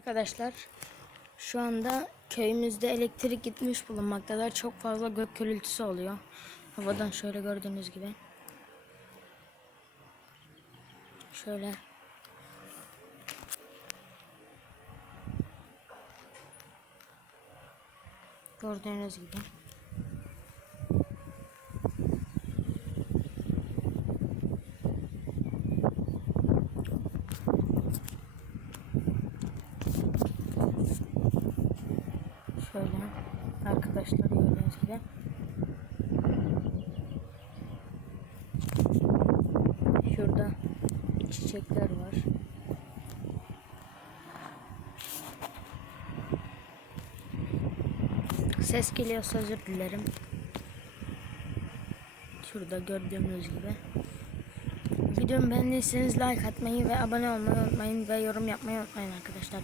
Arkadaşlar şu anda köyümüzde elektrik gitmiş bulunmaktadır. Çok fazla gök gürültüsü oluyor. Havadan şöyle gördüğünüz gibi. Şöyle. Gördüğünüz gibi. Şöyle arkadaşlar gibi. Şurada çiçekler var. Ses geliyorsa özür dilerim. Şurada gördüğünüz gibi. Videomu beğendiyseniz like atmayı ve abone olmayı unutmayın ve yorum yapmayı unutmayın arkadaşlar.